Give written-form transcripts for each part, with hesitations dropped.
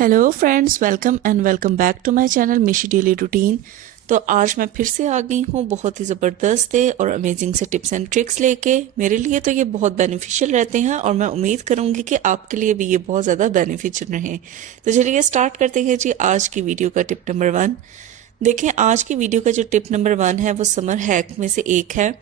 Hello friends, welcome back to my channel Mishi daily routine. तो आज मैं फिर से आ गई हूँ बहुत ही ज़बरदस्त और अमेजिंग से टिप्स एंड ट्रिक्स लेके। मेरे लिए तो ये बहुत बेनिफिशियल रहते हैं और मैं उम्मीद करूँगी कि आपके लिए भी ये बहुत ज़्यादा बेनिफिशियल रहें। तो चलिए स्टार्ट करते हैं जी आज की वीडियो का टिप नंबर 1। देखें, आज की वीडियो का जो टिप नंबर 1 है वो समर हैक में से एक है।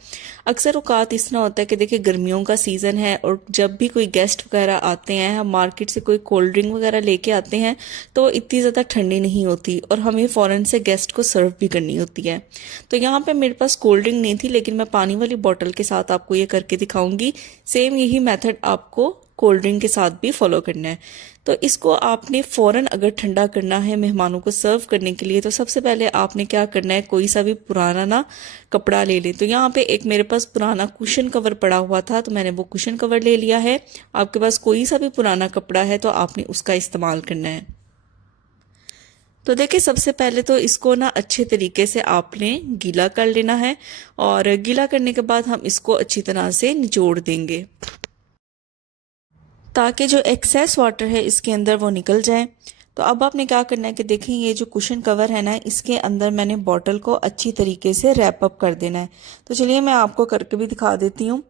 अक्सर औकात इस तरह होता है कि देखिए गर्मियों का सीज़न है और जब भी कोई गेस्ट वगैरह आते हैं, हम मार्केट से कोई कोल्ड ड्रिंक वगैरह लेके आते हैं तो इतनी ज़्यादा ठंडी नहीं होती और हमें फ़ौरन से गेस्ट को सर्व भी करनी होती है। तो यहाँ पे मेरे पास कोल्ड ड्रिंक नहीं थी, लेकिन मैं पानी वाली बॉटल के साथ आपको ये करके दिखाऊंगी। सेम यही मेथड आपको कोल्ड ड्रिंक के साथ भी फॉलो करना है। तो इसको आपने फ़ौरन अगर ठंडा करना है मेहमानों को सर्व करने के लिए, तो सबसे पहले आपने क्या करना है, कोई सा भी पुराना ना कपड़ा ले लें। तो यहाँ पे एक मेरे पास पुराना कुशन कवर पड़ा हुआ था, तो मैंने वो कुशन कवर ले लिया है। आपके पास कोई सा भी पुराना कपड़ा है तो आपने उसका इस्तेमाल करना है। तो देखिए, सबसे पहले तो इसको ना अच्छे तरीके से आपने गीला कर लेना है और गीला करने के बाद हम इसको अच्छी तरह से निचोड़ देंगे ताकि जो एक्सेस वाटर है इसके अंदर वो निकल जाए। तो अब आपने क्या करना है कि देखें, ये जो कुशन कवर है ना, इसके अंदर मैंने बॉटल को अच्छी तरीके से रैप अप कर देना है। तो चलिए मैं आपको करके भी दिखा देती हूँ।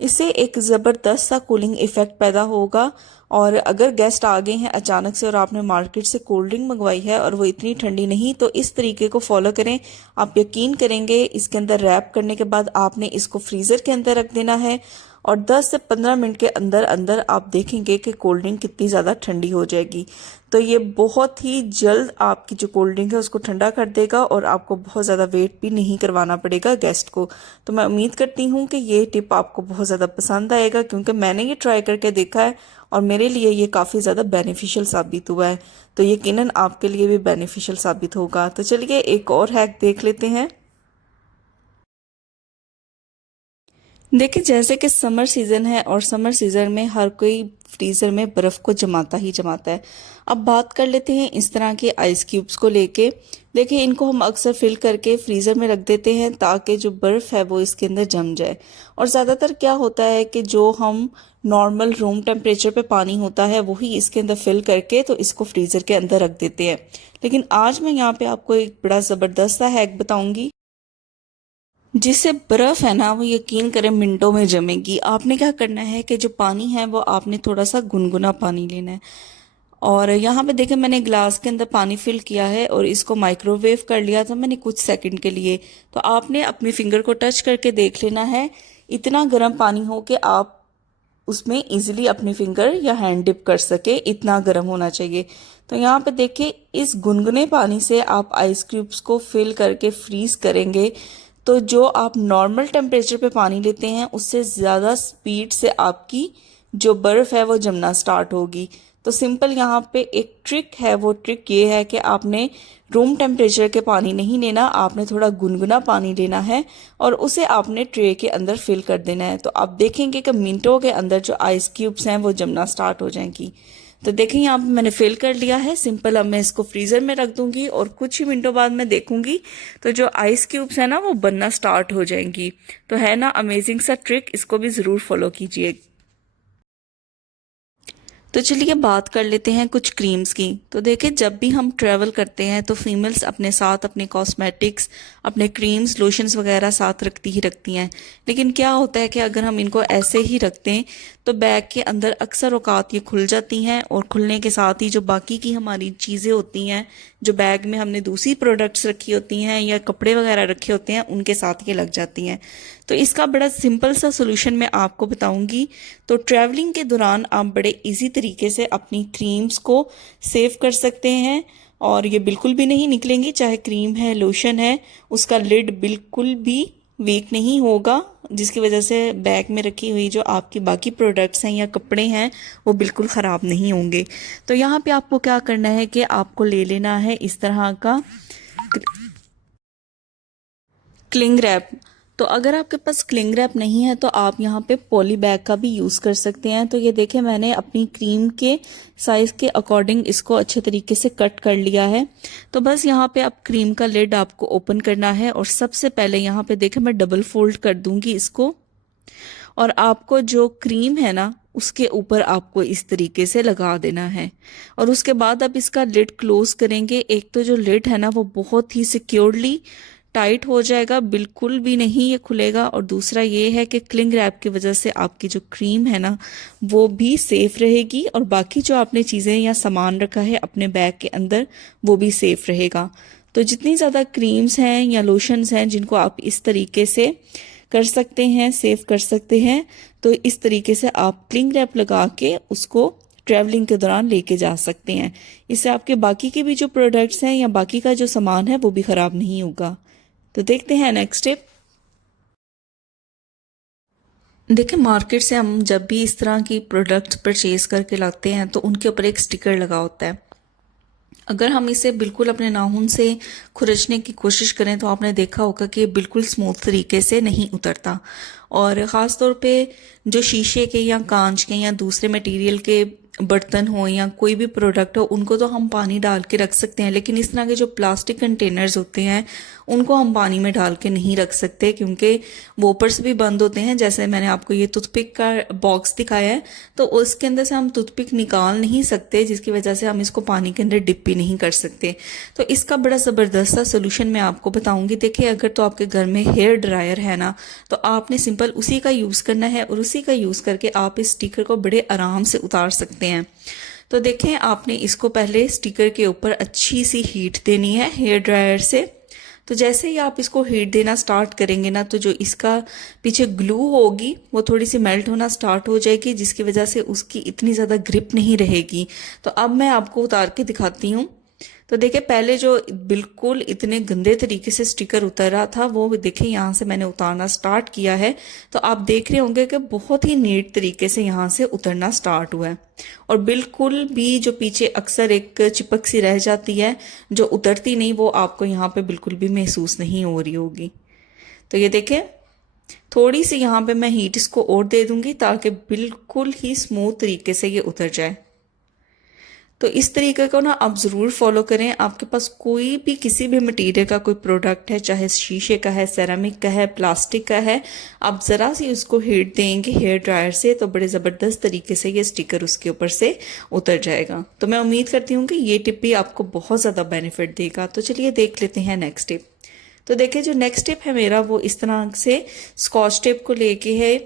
इससे एक ज़बरदस्त सा कूलिंग इफेक्ट पैदा होगा। और अगर गेस्ट आ गए हैं अचानक से और आपने मार्केट से कोल्ड ड्रिंक मंगवाई है और वो इतनी ठंडी नहीं, तो इस तरीके को फॉलो करें। आप यकीन करेंगे, इसके अंदर रैप करने के बाद आपने इसको फ्रीज़र के अंदर रख देना है और 10 से 15 मिनट के अंदर अंदर आप देखेंगे कि कोल्ड ड्रिंक कितनी ज़्यादा ठंडी हो जाएगी। तो ये बहुत ही जल्द आपकी जो कोल्ड ड्रिंक है उसको ठंडा कर देगा और आपको बहुत ज़्यादा वेट भी नहीं करवाना पड़ेगा गेस्ट को। तो मैं उम्मीद करती हूँ कि ये टिप आपको बहुत ज़्यादा पसंद आएगा, क्योंकि मैंने ये ट्राई करके देखा है और मेरे लिए ये काफ़ी ज़्यादा बेनिफिशियल साबित हुआ है। तो यकीनन आपके लिए भी बेनिफिशियल साबित होगा। तो चलिए एक और हैक देख लेते हैं। देखिए, जैसे कि समर सीज़न है और समर सीज़न में हर कोई फ्रीज़र में बर्फ़ को जमाता ही जमाता है। अब बात कर लेते हैं इस तरह के आइस क्यूब्स को लेके। देखिए, इनको हम अक्सर फिल करके फ्रीज़र में रख देते हैं ताकि जो बर्फ़ है वो इसके अंदर जम जाए। और ज़्यादातर क्या होता है कि जो हम नॉर्मल रूम टेम्परेचर पे पानी होता है वही इसके अंदर फिल करके तो इसको फ्रीज़र के अंदर रख देते हैं। लेकिन आज मैं यहाँ पे आपको एक बड़ा ज़बरदस्त सा हैक बताऊंगी जिससे बर्फ है ना, वो यकीन करें मिनटों में जमेगी। आपने क्या करना है कि जो पानी है वो आपने थोड़ा सा गुनगुना पानी लेना है। और यहाँ पे देखें, मैंने ग्लास के अंदर पानी फिल किया है और इसको माइक्रोवेव कर लिया था मैंने कुछ सेकंड के लिए। तो आपने अपने फिंगर को टच करके देख लेना है, इतना गर्म पानी हो कि आप उसमें इजीली अपनी फिंगर या हैंड डिप कर सके, इतना गर्म होना चाहिए। तो यहाँ पे देखिए, इस गुनगुने पानी से आप आइस क्यूब्स को फिल करके फ्रीज करेंगे तो जो आप नॉर्मल टेम्परेचर पे पानी लेते हैं उससे ज़्यादा स्पीड से आपकी जो बर्फ़ है वो जमना स्टार्ट होगी। तो सिंपल यहाँ पे एक ट्रिक है, वो ट्रिक ये है कि आपने रूम टेम्परेचर के पानी नहीं लेना, आपने थोड़ा गुनगुना पानी लेना है और उसे आपने ट्रे के अंदर फिल कर देना है। तो आप देखेंगे कि मिनटों के अंदर जो आइस क्यूब्स हैं वो जमना स्टार्ट हो जाएंगी। तो देखें, यहाँ पे मैंने फिल कर लिया है सिंपल। अब मैं इसको फ्रीज़र में रख दूंगी और कुछ ही मिनटों बाद मैं देखूंगी तो जो आइस क्यूब्स है ना वो बनना स्टार्ट हो जाएंगी। तो है ना अमेजिंग सा ट्रिक, इसको भी ज़रूर फॉलो कीजिए। तो चलिए बात कर लेते हैं कुछ क्रीम्स की। तो देखिए, जब भी हम ट्रैवल करते हैं तो फीमेल्स अपने साथ अपने कॉस्मेटिक्स, अपने क्रीम्स, लोशंस वगैरह साथ रखती ही रखती हैं। लेकिन क्या होता है कि अगर हम इनको ऐसे ही रखते हैं तो बैग के अंदर अक्सर औकात ये खुल जाती हैं और खुलने के साथ ही जो बाकी की हमारी चीज़ें होती हैं, जो बैग में हमने दूसरी प्रोडक्ट्स रखी होती हैं या कपड़े वगैरह रखे होते हैं, उनके साथ ये लग जाती हैं। तो इसका बड़ा सिंपल सा सोल्यूशन मैं आपको बताऊंगी। तो ट्रैवलिंग के दौरान आप बड़े इजी तरीके से अपनी क्रीम्स को सेव कर सकते हैं और ये बिल्कुल भी नहीं निकलेंगी। चाहे क्रीम है, लोशन है, उसका लिड बिल्कुल भी वीक नहीं होगा, जिसकी वजह से बैग में रखी हुई जो आपकी बाकी प्रोडक्ट्स हैं या कपड़े हैं वो बिल्कुल ख़राब नहीं होंगे। तो यहाँ पे आपको क्या करना है कि आपको ले लेना है इस तरह का क्लिंग रैप। तो अगर आपके पास क्लिंग रैप नहीं है तो आप यहाँ पे पॉली बैग का भी यूज़ कर सकते हैं। तो ये देखें, मैंने अपनी क्रीम के साइज़ के अकॉर्डिंग इसको अच्छे तरीके से कट कर लिया है। तो बस यहाँ पे आप क्रीम का लिड आपको ओपन करना है और सबसे पहले यहाँ पे देखें मैं डबल फोल्ड कर दूंगी इसको। और आपको जो क्रीम है ना उसके ऊपर आपको इस तरीके से लगा देना है। और उसके बाद आप इसका लिड क्लोज करेंगे। एक तो जो लिड है ना वो बहुत ही सिक्योरली टाइट हो जाएगा, बिल्कुल भी नहीं ये खुलेगा। और दूसरा ये है कि क्लिंग रैप की वजह से आपकी जो क्रीम है ना वो भी सेफ रहेगी, और बाकी जो आपने चीज़ें या सामान रखा है अपने बैग के अंदर वो भी सेफ रहेगा। तो जितनी ज़्यादा क्रीम्स हैं या लोशंस हैं जिनको आप इस तरीके से कर सकते हैं, सेव कर सकते हैं, तो इस तरीके से आप क्लिंग रैप लगा के उसको ट्रैवलिंग के दौरान लेके जा सकते हैं। इससे आपके बाकी के भी जो प्रोडक्ट्स हैं या बाकी का जो सामान है वो भी खराब नहीं होगा। तो देखते हैं नेक्स्ट स्टेप। देखिए, मार्केट से हम जब भी इस तरह की प्रोडक्ट्स परचेज करके लाते हैं तो उनके ऊपर एक स्टिकर लगा होता है। अगर हम इसे बिल्कुल अपने नाखून से खुरचने की कोशिश करें तो आपने देखा होगा कि ये बिल्कुल स्मूथ तरीके से नहीं उतरता। और ख़ास तौर पे जो शीशे के या कांच के या दूसरे मटेरियल के बर्तन हो या कोई भी प्रोडक्ट हो उनको तो हम पानी डाल के रख सकते हैं, लेकिन इस तरह के जो प्लास्टिक कंटेनर्स होते हैं उनको हम पानी में डाल के नहीं रख सकते, क्योंकि वो ऊपर से भी बंद होते हैं। जैसे मैंने आपको ये टूथपिक का बॉक्स दिखाया है तो उसके अंदर से हम टूथपिक निकाल नहीं सकते, जिसकी वजह से हम इसको पानी के अंदर डिप भी नहीं कर सकते। तो इसका बड़ा ज़बरदस्त सा सोल्यूशन मैं आपको बताऊंगी। देखिए, अगर तो आपके घर में हेयर ड्रायर है ना तो आपने सिंपल उसी का यूज़ करना है, और उसी का यूज़ करके आप इस स्टिकर को बड़े आराम से उतार सकते हैं। तो देखें, आपने इसको पहले स्टिकर के ऊपर अच्छी सी हीट देनी है हेयर ड्रायर से। तो जैसे ही आप इसको हीट देना स्टार्ट करेंगे ना तो जो इसका पीछे ग्लू होगी वो थोड़ी सी मेल्ट होना स्टार्ट हो जाएगी, जिसकी वजह से उसकी इतनी ज़्यादा ग्रिप नहीं रहेगी। तो अब मैं आपको उतार के दिखाती हूँ। तो देखिए, पहले जो बिल्कुल इतने गंदे तरीके से स्टिकर उतर रहा था वो देखिए यहाँ से मैंने उतारना स्टार्ट किया है तो आप देख रहे होंगे कि बहुत ही नीट तरीके से यहाँ से उतरना स्टार्ट हुआ है। और बिल्कुल भी जो पीछे अक्सर एक चिपक सी रह जाती है जो उतरती नहीं, वो आपको यहाँ पे बिल्कुल भी महसूस नहीं हो रही होगी। तो ये देखें, थोड़ी सी यहाँ पे मैं हीट इसको और दे दूंगी ताकि बिल्कुल ही स्मूथ तरीके से ये उतर जाए। तो इस तरीके को ना आप ज़रूर फॉलो करें। आपके पास कोई भी किसी भी मटेरियल का कोई प्रोडक्ट है, चाहे शीशे का है, सेरामिक का है, प्लास्टिक का है, आप ज़रा सी उसको हीट देंगे हेयर ड्रायर से तो बड़े ज़बरदस्त तरीके से ये स्टिकर उसके ऊपर से उतर जाएगा। तो मैं उम्मीद करती हूँ कि ये टिप भी आपको बहुत ज़्यादा बेनिफिट देगा। तो चलिए देख लेते हैं नेक्स्ट टिप। तो देखिए, जो नेक्स्ट टिप है मेरा वो इस तरह से स्कॉच टेप को लेके है।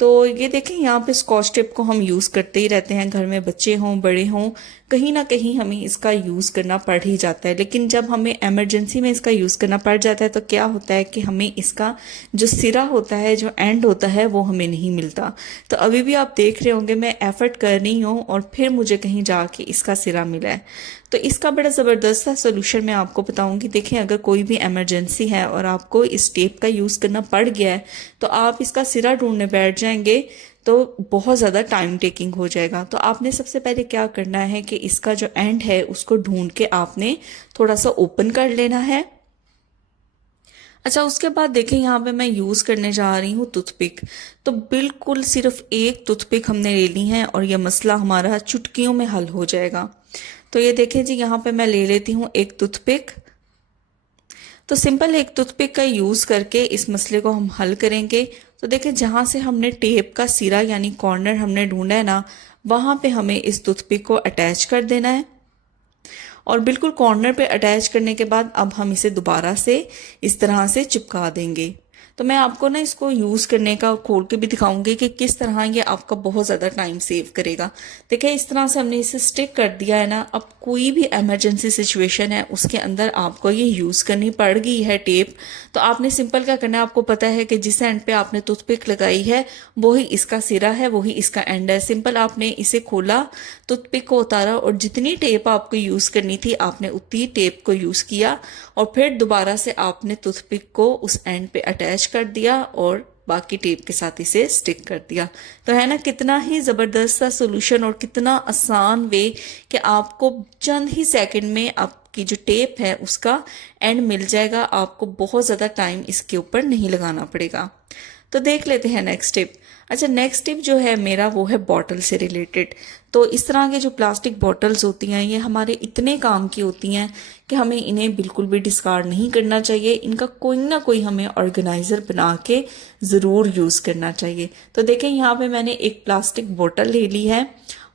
तो ये देखें, यहाँ पे स्कॉच टेप को हम यूज़ करते ही रहते हैं, घर में बच्चे हों बड़े हों कहीं ना कहीं हमें इसका यूज़ करना पड़ ही जाता है। लेकिन जब हमें इमरजेंसी में इसका यूज़ करना पड़ जाता है तो क्या होता है कि हमें इसका जो सिरा होता है, जो एंड होता है, वो हमें नहीं मिलता। तो अभी भी आप देख रहे होंगे मैं एफर्ट कर रही हूँ और फिर मुझे कहीं जाके इसका सिरा मिला है। तो इसका बड़ा ज़बरदस्त सा सोल्यूशन मैं आपको बताऊंगी। देखें, अगर कोई भी इमरजेंसी है और आपको इस टेप का यूज़ करना पड़ गया है तो आप इसका सिरा ढूंढने बैठ जाएंगे तो बहुत ज़्यादा टाइम टेकिंग हो जाएगा। तो आपने सबसे पहले क्या करना है कि इसका जो एंड है उसको ढूंढ के आपने थोड़ा सा ओपन कर लेना है। अच्छा, उसके बाद देखें, यहाँ पे मैं यूज़ करने जा रही हूँ टूथपिक। तो बिल्कुल सिर्फ एक टूथपिक हमने ले ली है और यह मसला हमारा चुटकियों में हल हो जाएगा। तो ये देखें जी, यहाँ पे मैं ले लेती हूँ एक टूथपिक। तो सिंपल एक टूथपिक का यूज़ करके इस मसले को हम हल करेंगे। तो देखिए, जहाँ से हमने टेप का सिरा यानी कॉर्नर हमने ढूंढा है ना, वहाँ पे हमें इस टूथपिक को अटैच कर देना है। और बिल्कुल कॉर्नर पे अटैच करने के बाद अब हम इसे दोबारा से इस तरह से चिपका देंगे। तो मैं आपको ना इसको यूज़ करने का खोल के भी दिखाऊंगी कि किस तरह ये आपका बहुत ज़्यादा टाइम सेव करेगा। देखिए, इस तरह से हमने इसे स्टिक कर दिया है ना। अब कोई भी इमरजेंसी सिचुएशन है उसके अंदर आपको ये यूज़ करनी पड़ गई है टेप, तो आपने सिंपल क्या करना है, आपको पता है कि जिस एंड पे आपने टूथपिक लगाई है वही इसका सिरा है, वही इसका एंड है। सिंपल आपने इसे खोला, टूथपिक को उतारा और जितनी टेप आपको यूज़ करनी थी आपने उतनी टेप को यूज़ किया और फिर दोबारा से आपने टूथपिक को उस एंड पे अटैच कर दिया और बाकी टेप के साथ इसे स्टिक कर दिया। तो है ना, कितना ही ज़बरदस्त सा सोल्यूशन और कितना आसान वे कि आपको चंद ही सेकंड में आपकी जो टेप है उसका एंड मिल जाएगा। आपको बहुत ज़्यादा टाइम इसके ऊपर नहीं लगाना पड़ेगा। तो देख लेते हैं नेक्स्ट टिप। अच्छा, नेक्स्ट टिप जो है मेरा वो है बॉटल से रिलेटेड। तो इस तरह के जो प्लास्टिक बॉटल्स होती हैं ये हमारे इतने काम की होती हैं कि हमें इन्हें बिल्कुल भी डिस्कार्ड नहीं करना चाहिए। इनका कोई ना कोई हमें ऑर्गेनाइजर बना के ज़रूर यूज़ करना चाहिए। तो देखें यहाँ पे मैंने एक प्लास्टिक बोतल ले ली है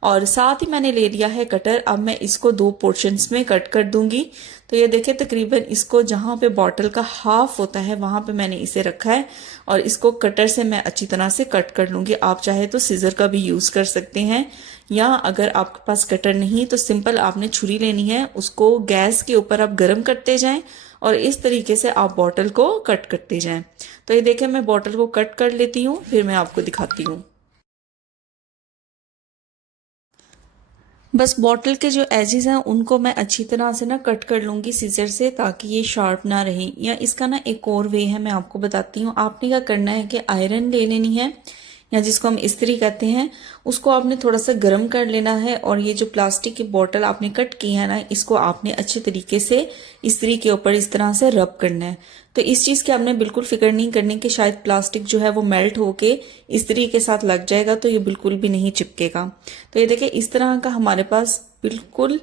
और साथ ही मैंने ले लिया है कटर। अब मैं इसको 2 पोर्शंस में कट कर दूंगी। तो ये देखिए तकरीबन इसको जहाँ पे बॉटल का हाफ होता है वहां पे मैंने इसे रखा है और इसको कटर से मैं अच्छी तरह से कट कर लूंगी। आप चाहे तो सीजर का भी यूज कर सकते हैं, या अगर आपके पास कटर नहीं तो सिंपल आपने छुरी लेनी है, उसको गैस के ऊपर आप गर्म करते जाएं और इस तरीके से आप बॉटल को कट करते जाएं। तो ये देखें मैं बॉटल को कट कर लेती हूँ, फिर मैं आपको दिखाती हूँ। बस बॉटल के जो एजेस हैं उनको मैं अच्छी तरह से ना कट कर लूंगी सीजर से, ताकि ये शार्प ना रहे। या इसका ना एक और वे है, मैं आपको बताती हूँ। आपने क्या करना है कि आयरन ले लेनी है, या जिसको हम इस्त्री कहते हैं, उसको आपने थोड़ा सा गर्म कर लेना है और ये जो प्लास्टिक की बोतल आपने कट की है ना, इसको आपने अच्छे तरीके से इस्त्री के ऊपर इस तरह से रब करना है। तो इस चीज़ की आपने बिल्कुल फिक्र नहीं करनी कि शायद प्लास्टिक जो है वो मेल्ट होके इस्त्री के साथ लग जाएगा, तो ये बिल्कुल भी नहीं चिपकेगा। तो ये देखिए इस तरह का हमारे पास बिल्कुल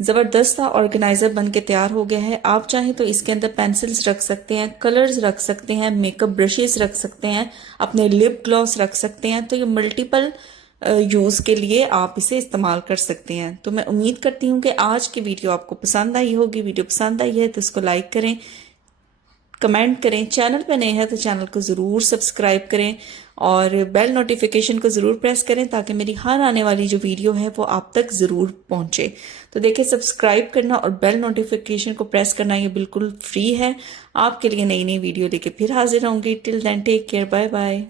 ज़बरदस्त सा ऑर्गेनाइजर बन के तैयार हो गया है। आप चाहें तो इसके अंदर पेंसिल्स रख सकते हैं, कलर्स रख सकते हैं, मेकअप ब्रशेस रख सकते हैं, अपने लिप ग्लॉस रख सकते हैं। तो ये मल्टीपल यूज़ के लिए आप इसे इस्तेमाल कर सकते हैं। तो मैं उम्मीद करती हूँ कि आज की वीडियो आपको पसंद आई होगी। वीडियो पसंद आई है तो इसको लाइक करें, कमेंट करें। चैनल पर नए हैं तो चैनल को ज़रूर सब्सक्राइब करें और बेल नोटिफिकेशन को ज़रूर प्रेस करें, ताकि मेरी हर आने वाली जो वीडियो है वो आप तक ज़रूर पहुंचे। तो देखिए सब्सक्राइब करना और बेल नोटिफिकेशन को प्रेस करना ये बिल्कुल फ्री है। आपके लिए नई नई वीडियो लेके फिर हाजिर होंगी। Till then take care, bye bye.